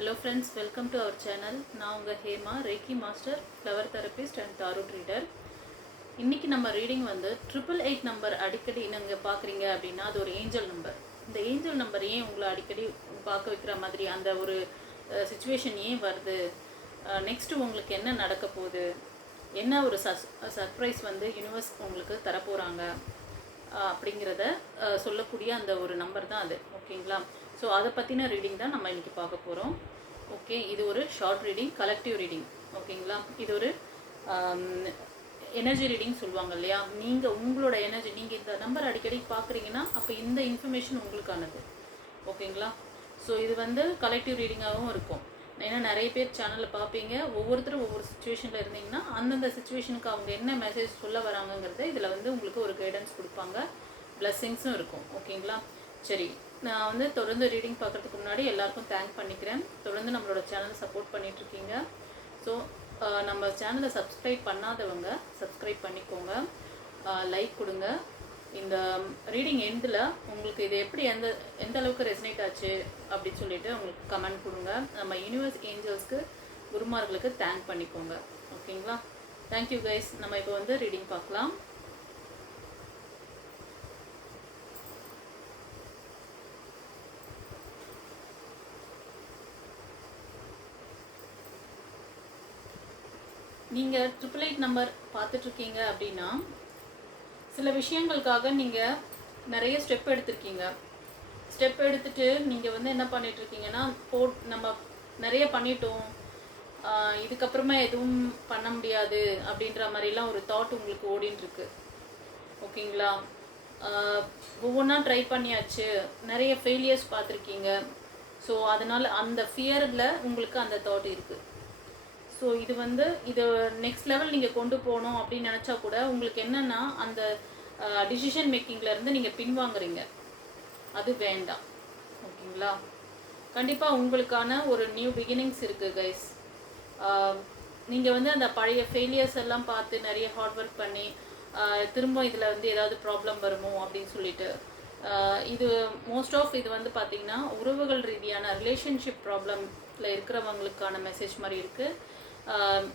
Hello friends, welcome to our channel. நான் உங்கள் Hema, reiki master, flower therapist and tarot reader. இன்றைக்கி நம்ம reading வந்து 888 நம்பர் அடிக்கடி நீங்கள் பார்க்குறீங்க அப்படின்னா அது ஒரு ஏஞ்சல் நம்பர். இந்த ஏஞ்சல் நம்பர் ஏன் உங்களை அடிக்கடி பார்க்க வைக்கிற மாதிரி அந்த ஒரு சுச்சுவேஷன் ஏன் வருது, நெக்ஸ்ட்டு உங்களுக்கு என்ன நடக்க போகுது, என்ன ஒரு சர்ப்ரைஸ் வந்து யூனிவர்ஸ் உங்களுக்கு தரப்போகிறாங்க அப்படிங்கிறத சொல்லக்கூடிய அந்த ஒரு நம்பர் தான் அது. ஓகேங்களா? ஸோ அதை பற்றின ரீடிங் தான் நம்ம இன்றைக்கி பார்க்க போகிறோம். ஓகே, இது ஒரு ஷார்ட் ரீடிங், கலெக்டிவ் ரீடிங். ஓகேங்களா? இது ஒரு எனர்ஜி ரீடிங் சொல்லுவாங்க இல்லையா? நீங்கள் உங்களோட எனர்ஜி, நீங்கள் இந்த நம்பர் அடிக்கடி பார்க்குறீங்கன்னா அப்போ இந்த இன்ஃபர்மேஷன் உங்களுக்கானது. ஓகேங்களா? ஸோ இது வந்து கலெக்டிவ் ரீடிங்காகவும் இருக்கும். ஏன்னா நிறைய பேர் சேனலில் பார்ப்பீங்க, ஒவ்வொருத்தரும் ஒவ்வொரு சுச்சுவேஷனில் இருந்தீங்கன்னா அந்தந்த சுச்சுவேஷனுக்கு அவங்க என்ன மெசேஜ் சொல்ல வராங்கங்கிறத இதில் வந்து உங்களுக்கு ஒரு கைடன்ஸ் கொடுப்பாங்க, பிளெஸ்ஸிங்ஸும் இருக்கும். ஓகேங்களா? சரி, நான் வந்து தொடர்ந்து ரீடிங் பார்க்குறதுக்கு முன்னாடி எல்லாருக்கும் தேங்க் பண்ணிக்கிறேன். தொடர்ந்து நம்மளோட சேனலை சப்போர்ட் பண்ணிகிட்ருக்கீங்க. ஸோ நம்ம சேனலை சப்ஸ்கிரைப் பண்ணாதவங்க சப்ஸ்கிரைப் பண்ணிக்கோங்க, லைக் கொடுங்க. இந்த ரீடிங் எண்டில் உங்களுக்கு இது எப்படி எந்த அளவுக்கு ரெசனேட் ஆச்சு அப்படின்னு சொல்லிட்டு உங்களுக்கு கமெண்ட் கொடுங்க. நம்ம யூனிவர்ஸ் ஏஞ்சல்ஸ்க்கு, குருமார்களுக்கு தேங்க் பண்ணிக்கோங்க. ஓகேங்களா? Thank you guys. நம்ம இப்போ வந்து ரீடிங் பார்க்கலாம். நீங்கள் 888 நம்பர் பார்த்துட்ருக்கீங்க அப்படின்னா சில விஷயங்களுக்காக நீங்கள் நிறைய ஸ்டெப் எடுத்திருக்கீங்க. ஸ்டெப் எடுத்துகிட்டு நீங்கள் வந்து என்ன பண்ணிகிட்ருக்கீங்கன்னா, நம்ம நிறைய பண்ணிட்டோம், இதுக்கப்புறமா எதுவும் பண்ண முடியாது அப்படின்ற மாதிரிலாம் ஒரு தாட் உங்களுக்கு ஓடின்ட்டுருக்கு. ஓகேங்களா? ஒவ்வொன்றா ட்ரை பண்ணியாச்சு, நிறைய ஃபெயிலியர்ஸ் பார்த்துருக்கீங்க. ஸோ அதனால் அந்த ஃபியரில் உங்களுக்கு அந்த தாட் இருக்குது. ஸோ இது வந்து இது நெக்ஸ்ட் லெவல் நீங்கள் கொண்டு போகணும் அப்படின்னு நினச்சா கூட உங்களுக்கு என்னென்னா அந்த டிசிஷன் மேக்கிங்லேருந்து நீங்கள் பின்வாங்குறீங்க. அது வேண்டாம். ஓகேங்களா? கண்டிப்பாக உங்களுக்கான ஒரு நியூ பிகினிங்ஸ் இருக்குது கைஸ். நீங்கள் வந்து அந்த பழைய ஃபெயிலியர்ஸ் எல்லாம் பார்த்து நிறைய ஹார்ட் ஒர்க் பண்ணி திரும்ப இதில் வந்து ஏதாவது ப்ராப்ளம் வருமோ அப்படின்னு சொல்லிட்டு இது மோஸ்ட் ஆஃப் இது வந்து பார்த்திங்கன்னா உறவுகள் ரீதியான ரிலேஷன்ஷிப் ப்ராப்ளமில் இருக்கிறவங்களுக்கான மெசேஜ் மாதிரி இருக்குது.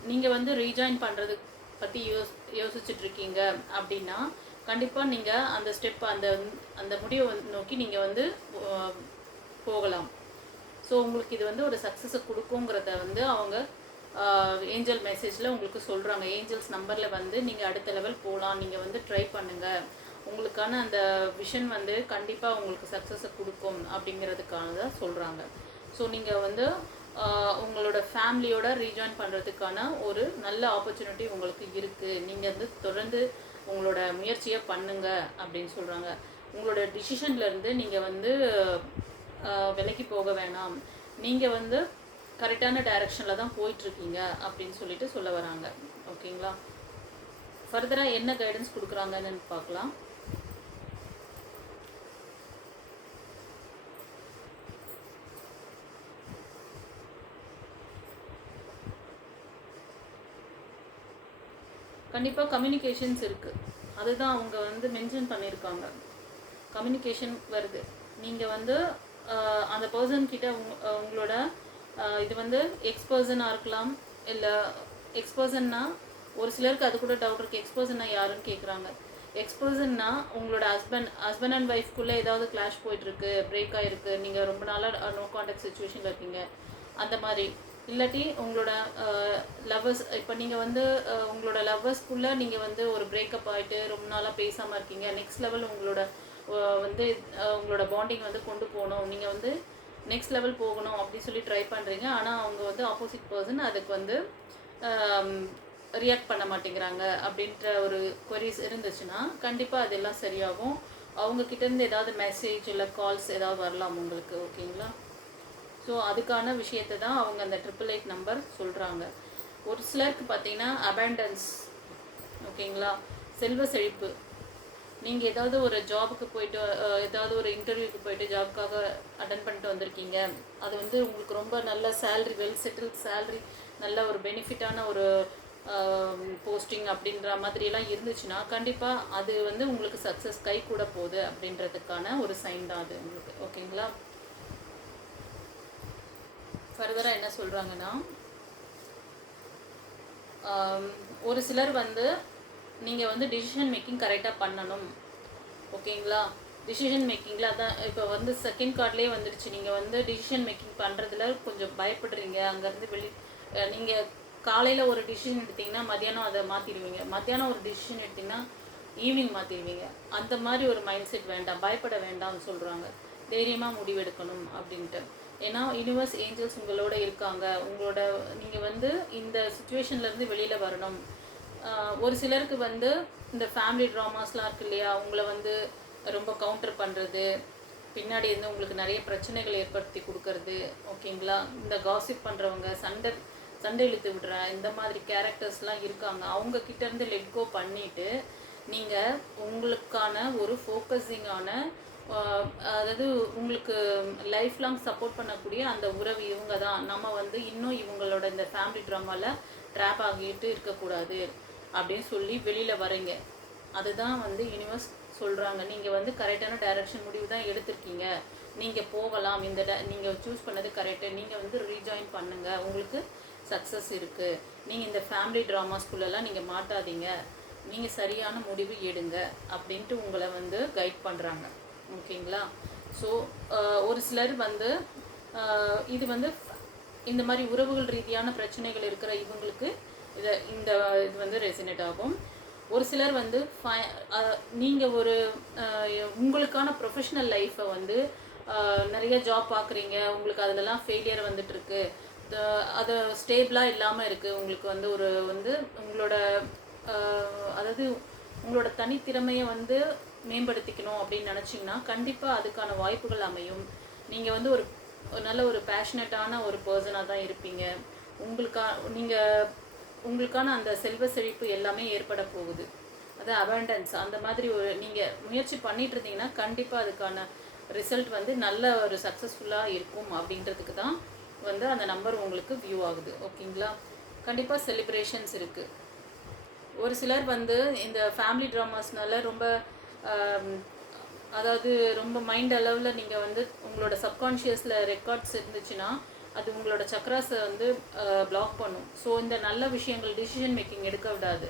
நீங்கள் வந்து ரீஜாயின் பண்ணுறது பற்றி யோசிச்சுட்ருக்கீங்க அப்படின்னா கண்டிப்பாக நீங்கள் அந்த ஸ்டெப் அந்த முடிவை நோக்கி நீங்கள் வந்து போகலாம். ஸோ உங்களுக்கு இது வந்து ஒரு சக்ஸஸை கொடுக்குங்கிறத வந்து அவங்க ஏஞ்சல் மெசேஜில் உங்களுக்கு சொல்கிறாங்க. ஏஞ்சல்ஸ் நம்பரில் வந்து நீங்கள் அடுத்த லெவல் போகலாம், நீங்கள் வந்து ட்ரை பண்ணுங்கள், உங்களுக்கான அந்த விஷன் வந்து கண்டிப்பாக உங்களுக்கு சக்ஸஸை கொடுக்கும் அப்படிங்கிறதுக்கான தான் சொல்கிறாங்க. ஸோ நீங்கள் வந்து உங்களோட ஃபேமிலியோட ரீஜாயின் பண்ணுறதுக்கான ஒரு நல்ல ஆப்பர்ச்சுனிட்டி உங்களுக்கு இருக்குது. நீங்கள் வந்து தொடர்ந்து உங்களோட முயற்சியை பண்ணுங்க அப்படின்னு சொல்கிறாங்க. உங்களோட டிசிஷன்லேருந்து நீங்கள் வந்து விலகி போக வேணாம், நீங்கள் வந்து கரெக்டான டைரக்ஷனில் தான் போயிட்டுருக்கீங்க அப்படின்னு சொல்லிட்டு சொல்ல வராங்க. ஓகேங்களா? ஃபர்தராக என்ன கைடன்ஸ் கொடுக்குறாங்கன்னு பார்க்கலாம். கண்டிப்பாக கம்யூனிகேஷன்ஸ் இருக்குது, அதுதான் அவங்க வந்து மென்ஷன் பண்ணியிருக்காங்க. கம்யூனிகேஷன் வருது. நீங்கள் வந்து அந்த பர்சன்கிட்ட உங்களோட இது வந்து எக்ஸ்பர்சனாக இருக்கலாம், இல்லை எக்ஸ்பர்சன்னா ஒரு சிலருக்கு அது கூட டவுட் இருக்குது. எக்ஸ்பர்சன்னா யாருன்னு கேட்குறாங்க. எக்ஸ்பர்சன்னா உங்களோட ஹஸ்பண்ட் அண்ட் ஒய்ஃப்குள்ளே ஏதாவது கிளாஷ் போயிட்டுருக்கு, பிரேக் ஆகிருக்கு, நீங்கள் ரொம்ப நாளாக நோ கான்டாக்ட் சுச்சுவேஷனில் இருக்கீங்க அந்த மாதிரி. இல்லாட்டி உங்களோட லவ்வர்ஸ், இப்போ நீங்கள் வந்து உங்களோட லவ்வர்ஸ்குள்ளே நீங்கள் வந்து ஒரு பிரேக்கப் ஆகிட்டு ரொம்ப நாளாக பேசாமல் இருக்கீங்க. நெக்ஸ்ட் லெவல் உங்களோட வந்து உங்களோட பாண்டிங் வந்து கொண்டு போகணும், நீங்கள் வந்து நெக்ஸ்ட் லெவல் போகணும் அப்படி சொல்லி ட்ரை பண்ணுறீங்க. ஆனால் அவங்க வந்து ஆப்போசிட் பர்சன் அதுக்கு வந்து ரியாக்ட் பண்ண மாட்டேங்கிறாங்க அப்படின்ற ஒரு கொரிஸ் இருந்துச்சுன்னா கண்டிப்பாக அதெல்லாம் சரியாகும். அவங்கக்கிட்டேருந்து ஏதாவது மெசேஜ் இல்லை கால்ஸ் ஏதாவது வரலாம் உங்களுக்கு. ஓகேங்களா? ஸோ அதுக்கான விஷயத்தை தான் அவங்க அந்த 888 நம்பர் சொல்கிறாங்க. ஒரு சிலருக்கு பார்த்தீங்கன்னா அபேண்டன்ஸ். ஓகேங்களா? செல்வ செழிப்பு. நீங்கள் ஏதாவது ஒரு ஜாபுக்கு போயிட்டு ஏதாவது ஒரு இன்டர்வியூக்கு போயிட்டு ஜாபுக்காக அட்டன் பண்ணிட்டு வந்திருக்கீங்க, அது வந்து உங்களுக்கு ரொம்ப நல்ல சேல்ரி, வெல் செட்டில்ட் சேல்ரி, நல்ல ஒரு பெனிஃபிட்டான ஒரு போஸ்டிங் அப்படின்ற மாதிரியெல்லாம் இருந்துச்சுன்னா கண்டிப்பாக அது வந்து உங்களுக்கு சக்ஸஸ் கை கூட போகுது அப்படின்றதுக்கான ஒரு சைன் தான் அது உங்களுக்கு. ஓகேங்களா? ஃபர்தராக என்ன சொல்கிறாங்கன்னா, ஒரு சிலர் வந்து நீங்கள் வந்து டிசிஷன் மேக்கிங் கரெக்டாக பண்ணணும். ஓகேங்களா? டிசிஷன் மேக்கிங்கில் அதான் இப்போ வந்து செகண்ட் கார்ட்லேயே வந்துடுச்சு. நீங்கள் வந்து டிசிஷன் மேக்கிங் பண்ணுறதுல கொஞ்சம் பயப்படுறீங்க. அங்கேருந்து நீங்கள் காலையில் ஒரு டிசிஷன் எடுத்திங்கன்னா மத்தியானம் அதை மாற்றிடுவீங்க. மத்தியானம் ஒரு டிசிஷன் எடுத்திங்கன்னா ஈவினிங் மாற்றிடுவீங்க. அந்த மாதிரி ஒரு மைண்ட் செட் வேண்டாம், பயப்பட வேண்டாம்னு சொல்கிறாங்க. தைரியமாக முடிவெடுக்கணும் அப்படின்ட்டு. ஏன்னா யூனிவர்ஸ் ஏஞ்சல்ஸ் உங்களோட இருக்காங்க. நீங்கள் வந்து இந்த சுச்சுவேஷன்லேருந்து வெளியில் வரணும். ஒரு சிலருக்கு வந்து இந்த ஃபேமிலி ட்ராமாஸ்லாம் இருக்கு இல்லையா, உங்களை வந்து ரொம்ப கவுண்டர் பண்ணுறது, பின்னாடி இருந்து உங்களுக்கு நிறைய பிரச்சனைகள் ஏற்படுத்தி கொடுக்கறது. ஓகேங்களா? இந்த காசிப் பண்ணுறவங்க, சண்டை இழுத்து விடுற இந்த மாதிரி கேரக்டர்ஸ்லாம் இருக்காங்க. அவங்கக்கிட்டேருந்து லெட் கோ பண்ணிவிட்டு நீங்கள் உங்களுக்கான ஒரு ஃபோக்கஸிங்கான, அதாவது உங்களுக்கு லைஃப் லாங் சப்போர்ட் பண்ணக்கூடிய அந்த உறவு இவங்க தான். நம்ம வந்து இன்னும் இவங்களோட இந்த ஃபேமிலி ட்ராமாவில் ட்ராப் ஆகிட்டு இருக்கக்கூடாது அப்படின்னு சொல்லி வெளியில் வரீங்க. அதுதான் வந்து யூனிவர்ஸ் சொல்கிறாங்க. நீங்கள் வந்து கரெக்டான டைரக்ஷன் முடிவு தான் எடுத்திருக்கீங்க. நீங்கள் போகலாம். நீங்கள் சூஸ் பண்ணது கரெக்டு. நீங்கள் வந்து ரீஜாயின் பண்ணுங்கள். உங்களுக்கு சக்ஸஸ் இருக்குது. நீங்கள் இந்த ஃபேமிலி ட்ராமாஸ்குள்ளெல்லாம் நீங்கள் மாட்டாதீங்க. நீங்கள் சரியான முடிவு எடுங்க அப்படின்ட்டு உங்களை வந்து கைட் பண்ணுறாங்க. ஓகேங்களா? ஸோ ஒரு சிலர் வந்து இது வந்து இந்த மாதிரி உறவுகள் ரீதியான பிரச்சனைகள் இருக்கிற இவங்களுக்கு இது வந்து ரெசினேட் ஆகும். ஒரு சிலர் வந்து நீங்கள் உங்களுக்கான ப்ரொஃபஷ்னல் லைஃப்பை வந்து நிறைய ஜாப் பார்க்குறீங்க, உங்களுக்கு அதிலலாம் ஃபெயிலியர் வந்துட்டுருக்கு, அது ஸ்டேபிளாக இல்லாமல் இருக்குது. உங்களுக்கு வந்து உங்களோட அதாவது உங்களோட தனித்திறமையை வந்து மேம்படுத்திக்கணும் அப்படின்னு நினச்சிங்கன்னா கண்டிப்பாக அதுக்கான வாய்ப்புகள் அமையும். நீங்கள் வந்து ஒரு நல்ல ஒரு பேஷனட்டான ஒரு பர்சனாக தான் இருப்பீங்க. உங்களுக்கான அந்த செல்வ செழிப்பு எல்லாமே ஏற்பட போகுது. அது அபண்டன்ஸ் அந்த மாதிரி நீங்கள் முயற்சி பண்ணிட்டு இருந்தீங்கன்னா கண்டிப்பாக அதுக்கான ரிசல்ட் வந்து நல்ல ஒரு சக்ஸஸ்ஃபுல்லாக இருக்கும் அப்படின்றதுக்கு தான் வந்து அந்த நம்பர் உங்களுக்கு வியூ ஆகுது. ஓகேங்களா? கண்டிப்பாக செலிப்ரேஷன்ஸ் இருக்குது. ஒரு சிலர் வந்து இந்த ஃபேமிலி ட்ராமாஸ்னால அதாவது ரொம்ப மைண்ட் அளவில் நீங்கள் வந்து உங்களோட சப்கான்ஷியஸில் ரெக்கார்ட்ஸ் இருந்துச்சுன்னா அது உங்களோட சக்ராஸை வந்து பிளாக் பண்ணும். ஸோ இந்த நல்ல விஷயங்கள் டிசிஷன் மேக்கிங் எடுக்க விடாது.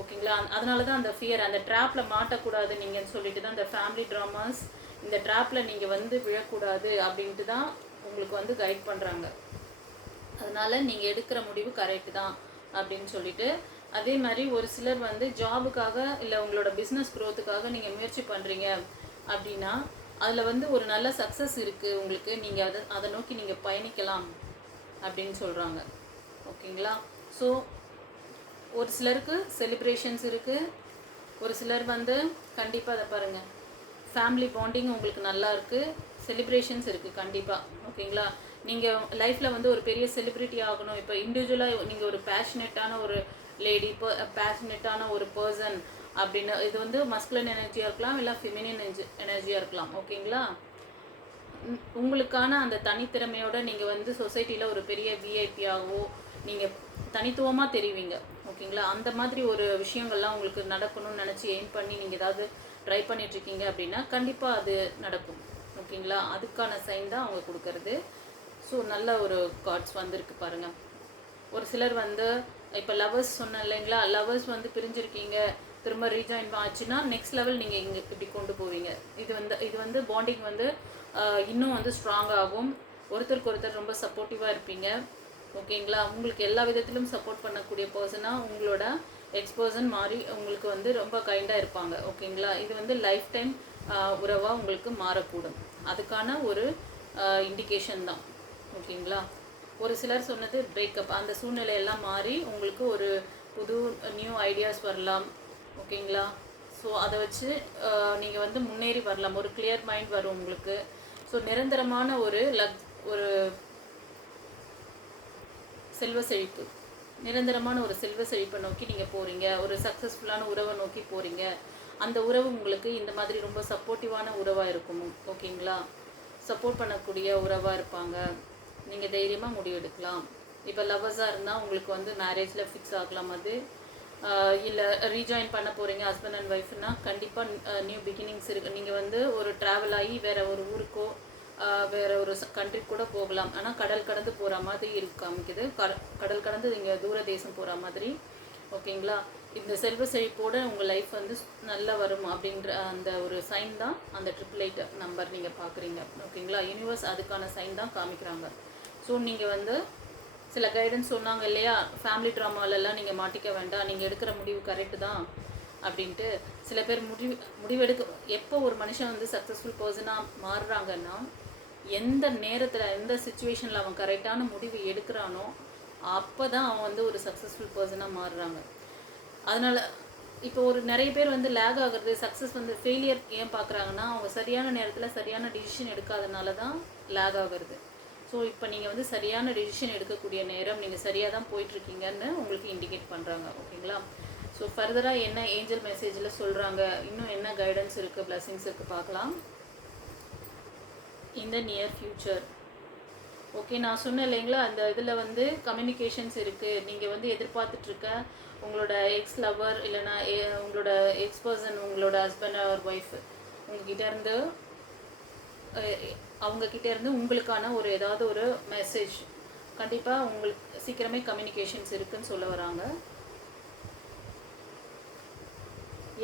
ஓகேங்களா? அதனால தான் அந்த ஃபியர், அந்த ட்ராப்பில் மாட்டக்கூடாது நீங்கள் சொல்லிட்டு தான் இந்த ஃபேமிலி ட்ராமாஸ், இந்த ட்ராப்பில் நீங்கள் வந்து விழக்கூடாது அப்படின்ட்டு தான் உங்களுக்கு வந்து கைட் பண்ணுறாங்க. அதனால் நீங்கள் எடுக்கிற முடிவு கரெக்டு தான் அப்படின்னு சொல்லிட்டு. அதே மாதிரி ஒரு சிலர் வந்து ஜாபுக்காக இல்லை உங்களோட பிஸ்னஸ் க்ரோத்துக்காக நீங்கள் முயற்சி பண்ணுறீங்க அப்படின்னா அதில் வந்து ஒரு நல்ல சக்ஸஸ் இருக்குது உங்களுக்கு. நீங்கள் அதை நோக்கி நீங்கள் பயணிக்கலாம் அப்படின்னு சொல்கிறாங்க. ஓகேங்களா? ஸோ ஒரு சிலருக்கு செலிப்ரேஷன்ஸ் இருக்குது. ஒரு சிலர் வந்து கண்டிப்பாக அதை பாருங்கள், ஃபேமிலி பாண்டிங் உங்களுக்கு நல்லா இருக்குது, செலிப்ரேஷன்ஸ் இருக்குது கண்டிப்பாக. ஓகேங்களா? நீங்கள் லைஃப்பில் வந்து ஒரு பெரிய செலிப்ரிட்டி ஆகணும். இப்போ இண்டிவிஜுவலாக நீங்கள் ஒரு பேஷனேட்டான ஒரு லேடி, பேஷனேட்டான ஒரு பர்சன் அப்படின்னு, இது வந்து மஸ்குலின் எனர்ஜியாக இருக்கலாம், இல்லை ஃபெமினின் எனர்ஜியாக இருக்கலாம். ஓகேங்களா? உங்களுக்கான அந்த தனித்திறமையோட நீங்கள் வந்து சொசைட்டியில் ஒரு பெரிய விஐபியாகவோ நீங்கள் தனித்துவமாக தெரிவிங்க. ஓகேங்களா? அந்த மாதிரி ஒரு விஷயங்கள்லாம் உங்களுக்கு நடக்கணும்னு நினச்சி எய்ம் பண்ணி நீங்கள் ஏதாவது ட்ரை பண்ணிகிட்ருக்கீங்க அப்படின்னா கண்டிப்பாக அது நடக்கும். ஓகேங்களா? அதுக்கான சைன் தான் அவங்க கொடுக்கறது. ஸோ நல்ல ஒரு கார்ட்ஸ் வந்திருக்கு பாருங்கள். ஒரு சிலர் வந்து இப்போ லவர்ஸ் சொன்னேன் இல்லைங்களா, லவர்ஸ் வந்து பிரிஞ்சிருக்கீங்க, திரும்ப ரீஜாயின் ஆச்சுன்னா நெக்ஸ்ட் லெவல் நீங்கள் இங்கே இப்படி கொண்டு போவீங்க. இது வந்து பாண்டிங் வந்து இன்னும் வந்து ஸ்ட்ராங் ஆகும். ஒருத்தருக்கு ஒருத்தர் ரொம்ப சப்போர்ட்டிவாக இருப்பீங்க. ஓகேங்களா? உங்களுக்கு எல்லா விதத்திலும் சப்போர்ட் பண்ணக்கூடிய பர்சனாக உங்களோட எக்ஸ்பர்சன் மாறி உங்களுக்கு வந்து ரொம்ப கைண்டாக இருப்பாங்க. ஓகேங்களா? இது வந்து லைஃப் டைம் உறவாக உங்களுக்கு மாறக்கூடும். அதுக்கான ஒரு இண்டிகேஷன் தான். ஓகேங்களா? ஒரு சிலர் சொன்னது பிரேக்கப், அந்த சூழ்நிலையெல்லாம் மாறி உங்களுக்கு ஒரு புது நியூ ஐடியாஸ் வரலாம். ஓகேங்களா? ஸோ அதை வச்சு நீங்கள் வந்து முன்னேறி வரலாம். ஒரு கிளியர் மைண்ட் வரும் உங்களுக்கு. ஸோ நிரந்தரமான ஒரு செல்வ செழிப்பு, நிரந்தரமான ஒரு செல்வ செழிப்பை நோக்கி நீங்கள் போகிறீங்க. ஒரு சக்ஸஸ்ஃபுல்லான உறவை நோக்கி போகிறீங்க. அந்த உறவு உங்களுக்கு இந்த மாதிரி ரொம்ப சப்போர்ட்டிவான உறவாக இருக்கும். ஓகேங்களா? சப்போர்ட் பண்ணக்கூடிய உறவாக இருப்பாங்க. நீங்கள் தைரியமாக முடிவெடுக்கலாம். இப்போ லவ்வர்ஸாக இருந்தால் உங்களுக்கு வந்து மேரேஜில் ஃபிக்ஸ் ஆகலாம். அது இல்லை ரீஜாயின் பண்ண போகிறீங்க ஹஸ்பண்ட் அண்ட் ஒய்ஃப்னா கண்டிப்பாக நியூ பிகினிங்ஸ் இருக்குது. நீங்கள் வந்து ஒரு ட்ராவல் ஆகி வேறு ஒரு ஊருக்கோ வேறு ஒரு கண்ட்ரி கூட போகலாம். ஆனால் கடல் கடந்து போகிற மாதிரி காமிக்குது. கடல் கடந்து இங்கே தூர தேசம் போகிற மாதிரி. ஓகேங்களா? இந்த செல்வ செழிப்போடு உங்கள் லைஃப் வந்து நல்லா வரும் அப்படின்ற அந்த ஒரு சைன் தான் அந்த 888 நம்பர் நீங்கள் பார்க்குறீங்க. ஓகேங்களா? யூனிவர்ஸ் அதுக்கான சைன் தான் காமிக்கிறாங்க. ஸோ நீங்கள் வந்து சில கைடன்ஸ் சொன்னாங்க இல்லையா, ஃபேமிலி ட்ராமாலெல்லாம் நீங்கள் மாட்டிக்க வேண்டாம், நீங்கள் எடுக்கிற முடிவு கரெக்டு தான் அப்படின்ட்டு. சில பேர் முடிவெடுக்க எப்போ ஒரு மனுஷன் வந்து சக்ஸஸ்ஃபுல் பர்சனாக மாறுறாங்கன்னா, எந்த நேரத்தில் எந்த சுச்சுவேஷனில் அவன் கரெக்டான முடிவு எடுக்கிறானோ அப்போ தான் அவன் வந்து ஒரு சக்ஸஸ்ஃபுல் பர்சனாக மாறுறாங்க. அதனால் இப்போ ஒரு நிறைய பேர் வந்து லேக் ஆகிறது, சக்ஸஸ் வந்து ஃபெயிலியர் ஏன் பார்க்குறாங்கன்னா, அவங்க சரியான நேரத்தில் சரியான டிசிஷன் எடுக்காதனால தான் லேக் ஆகிறது. ஸோ இப்போ நீங்கள் வந்து சரியான டிசிஷன் எடுக்கக்கூடிய நேரம், நீங்கள் சரியாக தான் போயிட்டுருக்கீங்கன்னு உங்களுக்கு இண்டிகேட் பண்ணுறாங்க. ஓகேங்களா? ஸோ ஃபர்தராக என்ன ஏஞ்சல் மெசேஜில் சொல்கிறாங்க, இன்னும் என்ன கைடன்ஸ் இருக்குது, பிளஸிங்ஸ் இருக்குது பார்க்கலாம். இந்த நியர் ஃப்யூச்சர். ஓகே, நான் சொன்னேன் இல்லைங்களா, அந்த இதில் வந்து கம்யூனிகேஷன்ஸ் இருக்குது. நீங்கள் வந்து எதிர்பார்த்துட்ருக்க உங்களோட எக்ஸ் லவர் இல்லைனா உங்களோட எக்ஸ் பர்சன், உங்களோட ஹஸ்பண்ட் ஆர் ஒய்ஃப் உங்ககிட்டேருந்து அவங்கக்கிட்டேருந்து உங்களுக்கான ஒரு ஏதாவது ஒரு மெசேஜ் கண்டிப்பாக உங்களுக்கு சீக்கிரமே கம்யூனிகேஷன்ஸ் இருக்குதுன்னு சொல்ல வராங்க.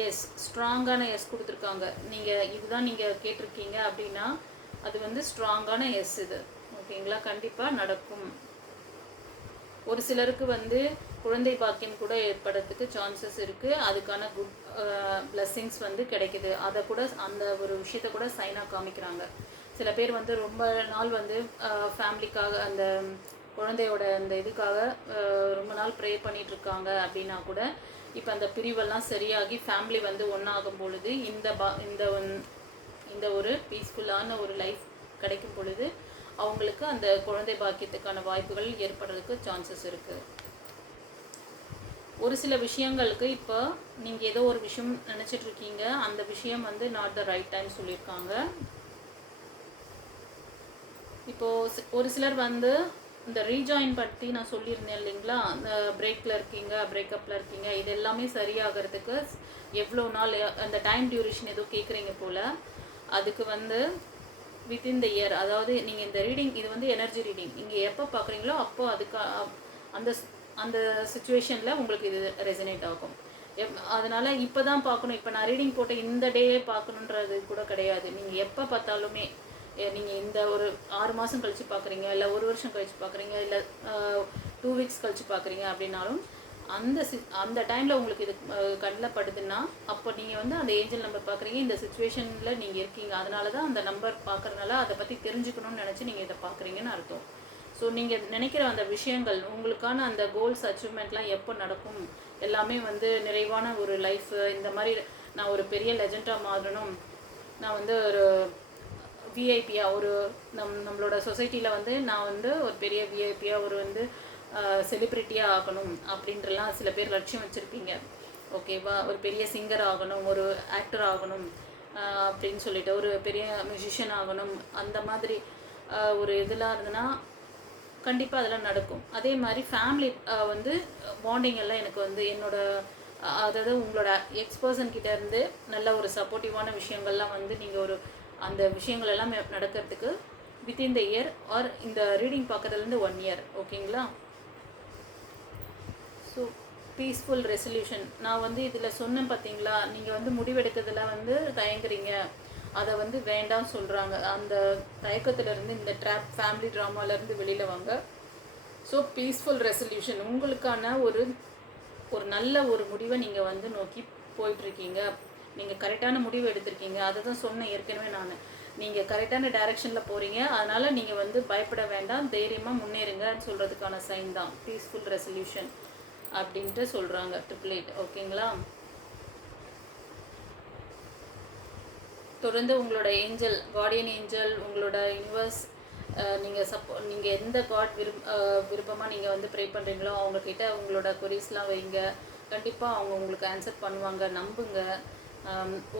எஸ், ஸ்ட்ராங்கான எஸ் கொடுத்துருக்காங்க. நீங்கள் இதுதான் நீங்கள் கேட்டிருக்கீங்க அப்படின்னா அது வந்து ஸ்ட்ராங்கான எஸ் இது. ஓகேங்களா? கண்டிப்பாக நடக்கும். ஒரு சிலருக்கு வந்து குழந்தை பாக்கியம் கூட ஏற்படுறதுக்கு சான்சஸ் இருக்குது. அதுக்கான குட் பிளெஸ்ஸிங்ஸ் வந்து கிடைக்குது. அதை கூட அந்த ஒரு விஷயத்தை கூட சைனாக காமிக்கிறாங்க. சில பேர் வந்து ரொம்ப நாள் வந்து ஃபேமிலிக்காக அந்த குழந்தையோட அந்த இதுக்காக ரொம்ப நாள் ப்ரே பண்ணிகிட்ருக்காங்க அப்படின்னா கூட இப்போ அந்த பிரிவெல்லாம் சரியாகி ஃபேமிலி வந்து ஒன்றாகும் பொழுது இந்த ஒரு பீஸ்ஃபுல்லான ஒரு லைஃப் கிடைக்கும் பொழுது அவங்களுக்கு அந்த குழந்தை பாக்கியத்துக்கான வாய்ப்புகள் ஏற்படுறதுக்கு சான்சஸ் இருக்குது. ஒரு சில விஷயங்களுக்கு இப்போ நீங்கள் ஏதோ ஒரு விஷயம் நினச்சிட்ருக்கீங்க, அந்த விஷயம் வந்து நாட் த ரைட் டைம் சொல்லியிருக்காங்க. இப்போது ஒரு சிலர் வந்து இந்த ரீஜாயின் பற்றி நான் சொல்லியிருந்தேன் இல்லைங்களா, அந்த பிரேக்கில் இருக்கீங்க, பிரேக்கப்பில் இருக்கீங்க, இது எல்லாமே சரியாகிறதுக்கு எவ்வளோ நாள் அந்த டைம் டியூரேஷன் ஏதோ கேட்குறீங்க போல். அதுக்கு வந்து வித்தின் த இயர், அதாவது நீங்கள் இந்த ரீடிங் இது வந்து எனர்ஜி ரீடிங், நீங்கள் எப்போ பார்க்குறீங்களோ அப்போ அதுக்கு அந்த அந்த சுச்சுவேஷனில் உங்களுக்கு இது ரெசனேட் ஆகும். அதனால் இப்போ தான் பார்க்கணும், இப்போ நான் ரீடிங் போட்ட இந்த டே பார்க்கணுன்றது கூட கிடையாது. நீங்கள் எப்போ பார்த்தாலுமே நீங்கள் இந்த ஒரு 6 மாதம் கழித்து பார்க்குறீங்க, இல்லை 1 வருஷம் கழித்து பார்க்குறீங்க, இல்லை 2 வீக்ஸ் கழித்து பார்க்குறீங்க அப்படின்னாலும் அந்த டைமில் உங்களுக்கு இது கண்ணில் படுதுன்னா அப்போ நீங்கள் வந்து அந்த ஏஞ்சல் நம்பர் பார்க்குறீங்க, இந்த சுச்சுவேஷனில் நீங்கள் இருக்கீங்க, அதனால தான் அந்த நம்பர் பார்க்குறதுனால அதை பற்றி தெரிஞ்சுக்கணும்னு நினச்சி நீங்கள் இதை பார்க்குறீங்கன்னு அர்த்தம். ஸோ நீங்கள் நினைக்கிற அந்த விஷயங்கள் உங்களுக்கான அந்த கோல்ஸ் அச்சீவ்மெண்ட்லாம் எப்போ நடக்கும், எல்லாமே வந்து நிறைவான ஒரு லைஃப், இந்த மாதிரி நான் ஒரு பெரிய லெஜெண்டாக மாறணும், நான் வந்து ஒரு விஐபியாக ஒரு நம்மளோட சொசைட்டியில் வந்து நான் வந்து ஒரு பெரிய விஐபியாக ஒரு வந்து செலிப்ரிட்டியாக ஆகணும் அப்படின்றலாம் சில பேர் லட்சியம் வச்சுருப்பீங்க. ஓகேவா? ஒரு பெரிய சிங்கர் ஆகணும், ஒரு ஆக்டர் ஆகணும் அப்படின்னு சொல்லிட்டு, ஒரு பெரிய மியூசிஷியன் ஆகணும், அந்த மாதிரி ஒரு இதெல்லாம் இருந்ததுன்னா கண்டிப்பாக அதெல்லாம் நடக்கும். அதே மாதிரி ஃபேமிலி வந்து பாண்டிங் எல்லாம் எனக்கு வந்து என்னோட அதாவது உங்களோட எக்ஸ்பர்சன் கிட்டேருந்து நல்ல ஒரு சப்போர்ட்டிவான விஷயங்கள்லாம் வந்து நீங்கள் ஒரு அந்த விஷயங்கள் எல்லாம் நடக்கிறதுக்கு வித்தின் த இயர் ஆர் இந்த ரீடிங் பார்க்கறதுலேருந்து 1 இயர். ஓகேங்களா? ஸோ பீஸ்ஃபுல் ரெசல்யூஷன் நான் வந்து இதில் சொன்னேன் பார்த்தீங்களா, நீங்கள் வந்து முடிவெடுக்கிறதுல வந்து தயங்குறீங்க, அதை வந்து வேண்டாம்னு சொல்கிறாங்க. அந்த தயக்கத்திலேருந்து இந்த ட்ராப் ஃபேமிலி ட்ராமாலேருந்து வெளியில் வாங்க. ஸோ பீஸ்ஃபுல் ரெசல்யூஷன் உங்களுக்கான ஒரு நல்ல ஒரு முடிவை நீங்கள் வந்து நோக்கி போயிட்டுருக்கீங்க. நீங்கள் கரெக்டான முடிவு எடுத்திருக்கீங்க. அதை தான் சொன்னேன் ஏற்கனவே நான். நீங்கள் கரெக்டான டைரெக்ஷனில் போகிறீங்க, அதனால் நீங்கள் வந்து பயப்பட வேண்டாம், தைரியமாக முன்னேறுங்கன்னு சொல்கிறதுக்கான சைன் தான் பீஸ்ஃபுல் ரெசல்யூஷன் அப்படின்ட்டு சொல்கிறாங்க 888. ஓகேங்களா? தொடர்ந்து உங்களோட ஏஞ்சல், கார்டியன் ஏஞ்சல், உங்களோட யூனிவர்ஸ், நீங்கள் எந்த காட் விருப்பமாக நீங்கள் வந்து ப்ரே பண்ணுறீங்களோ அவங்கக்கிட்ட உங்களோட கொரீஸ்லாம் வைங்க. கண்டிப்பாக அவங்க உங்களுக்கு ஆன்சர் பண்ணுவாங்க, நம்புங்க.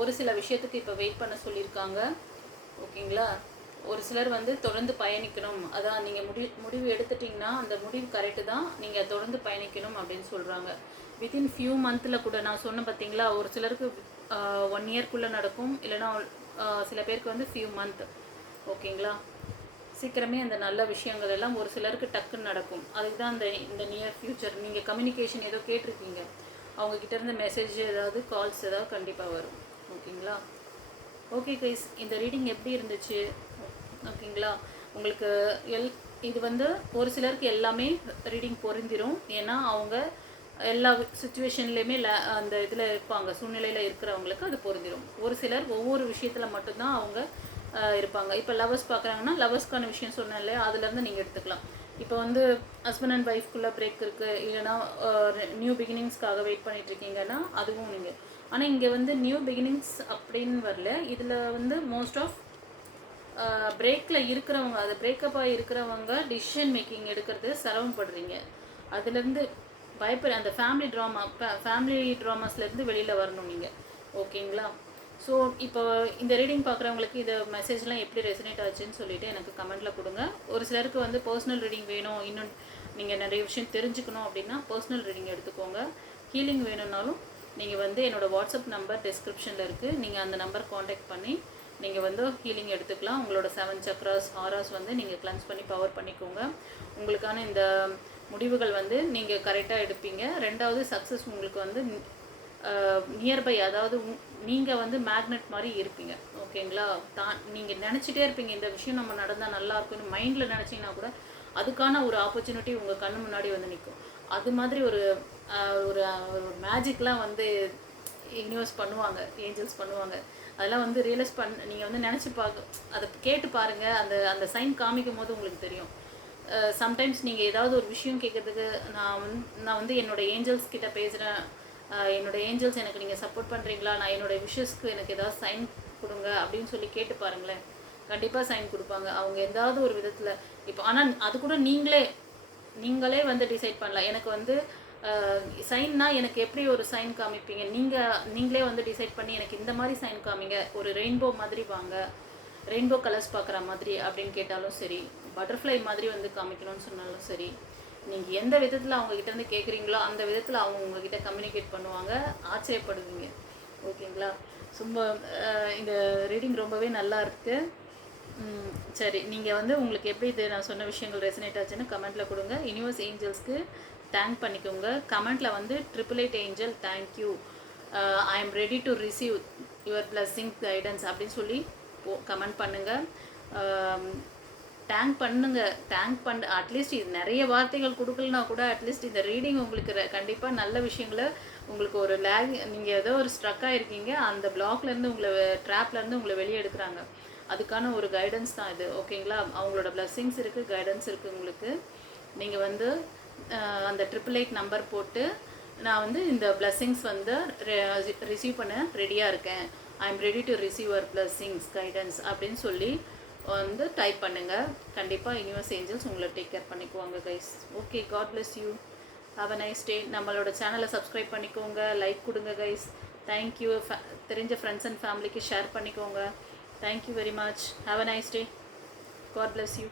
ஒரு சில விஷயத்துக்கு இப்போ வெயிட் பண்ண சொல்லியிருக்காங்க. ஓகேங்களா? ஒரு சிலர் வந்து தொடர்ந்து பயணிக்கணும், அதான் நீங்கள் முடிவு எடுத்துட்டிங்கன்னா அந்த முடிவு கரெக்டு தான், நீங்கள் தொடர்ந்து பயணிக்கணும் அப்படின்னு சொல்கிறாங்க. வித்தின் ஃபியூ மந்தில் கூட நான் சொன்னேன் பார்த்தீங்களா, ஒரு சிலருக்கு 1 இயர்க்குள்ளே நடக்கும், இல்லைனா சில பேருக்கு வந்து ஃபியூ மந்த் ஓகேங்களா? சீக்கிரமே அந்த நல்ல விஷயங்கள் எல்லாம் ஒரு சிலருக்கு டக்குன்னு நடக்கும். அதுக்கு தான் இந்த நியர் ஃப்யூச்சர் நீங்கள் கம்யூனிகேஷன் ஏதோ கேட்டிருக்கீங்க, அவங்கக்கிட்ட இருந்து மெசேஜ் ஏதாவது கால்ஸ் ஏதாவது கண்டிப்பாக வரும். ஓகேங்களா? ஓகே கைஸ், இந்த ரீடிங் எப்படி இருந்துச்சு? ஓகேங்களா? உங்களுக்கு இது வந்து ஒரு சிலருக்கு எல்லாமே ரீடிங் பொருந்திரும். ஏன்னா அவங்க எல்லா சுச்சுவேஷன்லேயுமே அந்த இதில் இருப்பாங்க, சூழ்நிலையில் இருக்கிறவங்களுக்கு அது பொருந்திரும். ஒரு சிலர் ஒவ்வொரு விஷயத்தில் மட்டும்தான் அவங்க இருப்பாங்க. இப்போ லவர்ஸ் பார்க்குறாங்கன்னா லவர்ஸ்க்கான விஷயம் சொன்னேன் இல்லையா, அதுலேருந்து நீங்கள் எடுத்துக்கலாம். இப்போ வந்து ஹஸ்பண்ட் அண்ட் ஒய்ஃப்குள்ளே பிரேக் இருக்குது, இல்லைனா நியூ பிகினிங்ஸ்க்காக வெயிட் பண்ணிகிட்ருக்கீங்கன்னா அதுவும் நீங்கள். ஆனால் இங்கே வந்து நியூ பிகினிங்ஸ் அப்படின்னு வரல. இதில் வந்து மோஸ்ட் ஆஃப் பிரேக்கில் இருக்கிறவங்க, அது பிரேக்கப்பாக இருக்கிறவங்க டிசிஷன் மேக்கிங் எடுக்கிறது சிரமப்படுறீங்க. அதுலேருந்து அந்த ஃபேமிலி ட்ராமாஸ்லேருந்து வெளியில் வரணும் நீங்கள். ஓகேங்களா? ஸோ இப்போ இந்த ரீடிங் பார்க்குறவங்களுக்கு இந்த மெசேஜ்லாம் எப்படி ரெசனேட் ஆச்சுன்னு சொல்லிவிட்டு எனக்கு கமெண்ட்டில் கொடுங்க. ஒரு சிலருக்கு வந்து பர்சனல் ரீடிங் வேணும், இன்னும் நீங்கள் நிறைய விஷயம் தெரிஞ்சுக்கணும் அப்படின்னா பர்சனல் ரீடிங் எடுத்துக்கோங்க. ஹீலிங் வேணும்னாலும் நீங்கள் வந்து என்னோடய வாட்ஸ்அப் நம்பர் டிஸ்கிரிப்ஷனில் இருக்குது, நீங்கள் அந்த நம்பர் காண்டாக்ட் பண்ணி நீங்கள் வந்து ஹீலிங் எடுத்துக்கலாம். உங்களோட 7 சக்ராஸ் ஆராஸ் வந்து நீங்கள் கிளென்ஸ் பண்ணி பவர் பண்ணிக்கோங்க. உங்களுக்கான இந்த முடிவுகள் வந்து நீங்கள் கரெக்டாக எடுப்பீங்க. ரெண்டாவது சக்ஸஸ் உங்களுக்கு வந்து நியர்பை, அதாவது நீங்கள் வந்து மேக்னெட் மாதிரி இருப்பீங்க. ஓகேங்களா? நீங்கள் நினச்சிட்டே இருப்பீங்க இந்த விஷயம் நம்ம நடந்தால் நல்லா இருக்குன்னு மைண்டில் நினச்சிங்கன்னா கூட அதுக்கான ஒரு ஆப்பர்ச்சுனிட்டி உங்கள் கண்ணு முன்னாடி வந்து நிற்கும். அது மாதிரி ஒரு ஒரு மேஜிக்லாம் வந்து யூனிவர்ஸ் பண்ணுவாங்க, ஏஞ்சல்ஸ் பண்ணுவாங்க. அதெல்லாம் வந்து ரியலைஸ் நீங்கள் வந்து நினச்சி அதை கேட்டு பாருங்கள். அந்த சைன் காமிக்கும் போது உங்களுக்கு தெரியும். சம்டைம்ஸ் நீங்கள் ஏதாவது ஒரு விஷயம் கேட்குறதுக்கு நான் வந்து என்னோடய ஏஞ்சல்ஸ் கிட்ட பேசுகிறேன், என்னோடய ஏஞ்சல்ஸ் எனக்கு நீங்கள் சப்போர்ட் பண்ணுறீங்களா, நான் என்னோடய விஷஸ்க்கு எனக்கு ஏதாவது சைன் கொடுங்க அப்படின்னு சொல்லி கேட்டு பாருங்களேன். கண்டிப்பாக சைன் கொடுப்பாங்க அவங்க ஏதாவது ஒரு விதத்தில். இப்போ ஆனால் அது கூட நீங்களே வந்து டிசைட் பண்ணலாம். எனக்கு வந்து சைன்னா எனக்கு எப்படி ஒரு சைன் காமிப்பீங்க, நீங்களே வந்து டிசைட் பண்ணி எனக்கு இந்த மாதிரி சைன் காமிங்க, ஒரு ரெயின்போ மாதிரி வாங்க, ரெயின்போ கலர்ஸ் பார்க்குற மாதிரி அப்படின்னு கேட்டாலும் சரி, பட்டர்ஃப்ளை மாதிரி வந்து காமிக்கணும்னு சொன்னாலும் சரி, நீங்கள் எந்த விதத்தில் அவங்கக்கிட்டேருந்து கேட்குறீங்களோ அந்த விதத்தில் அவங்க உங்ககிட்ட கம்யூனிகேட் பண்ணுவாங்க. ஆச்சரியப்படுவீங்க. ஓகேங்களா? ரொம்ப இந்த ரீடிங் ரொம்பவே நல்லா இருக்குது. சரி, நீங்கள் வந்து உங்களுக்கு எப்படி இது நான் சொன்ன விஷயங்கள் ரெசனேட் ஆச்சுன்னு கமெண்ட்டில் கொடுங்க. யூனிவர்ஸ் ஏஞ்சல்ஸ்க்கு தேங்க் பண்ணிக்கோங்க. கமெண்ட்டில் வந்து 888 angel thank you, I am ready to receive your blessing guidance அப்படின்னு சொல்லி கமெண்ட் பண்ணுங்கள். தேங்க் அட்லீஸ்ட் இது நிறைய வார்த்தைகள் கொடுக்கலனா கூட அட்லீஸ்ட் இந்த ரீடிங் உங்களுக்கு கண்டிப்பாக நல்ல விஷயங்களை உங்களுக்கு ஒரு நீங்கள் ஏதோ ஒரு ஸ்ட்ரக்காக இருக்கீங்க, அந்த பிளாக்லேருந்து ட்ராப்லேருந்து உங்களை வெளியே எடுக்கிறாங்க. அதுக்கான ஒரு கைடன்ஸ் தான் இது. ஓகேங்களா? அவங்களோட பிளஸ்ஸிங்ஸ் இருக்குது, கைடன்ஸ் இருக்குது உங்களுக்கு. நீங்கள் வந்து அந்த 888 நம்பர் போட்டு நான் வந்து இந்த பிளஸ்ஸிங்ஸ் வந்து ரிசீவ் பண்ண ரெடியாக இருக்கேன், I am ready to receive your blessings guidance அப்படின்னு சொல்லி வந்து டைப் பண்ணுங்கள். கண்டிப்பாக யூனிவர்ஸ் ஏஞ்சல்ஸ் உங்களை டேக் கேர் பண்ணிக்குவாங்க guys. Okay, God bless you, have a nice day. நம்மளோட சேனலை சப்ஸ்கிரைப் பண்ணிக்கோங்க, லைக் கொடுங்க கைஸ். தேங்க்யூ. தெரிஞ்ச ஃப்ரெண்ட்ஸ் அண்ட் ஃபேமிலிக்கு ஷேர் பண்ணிக்கோங்க. Thank you very much. Have a nice day. God bless you.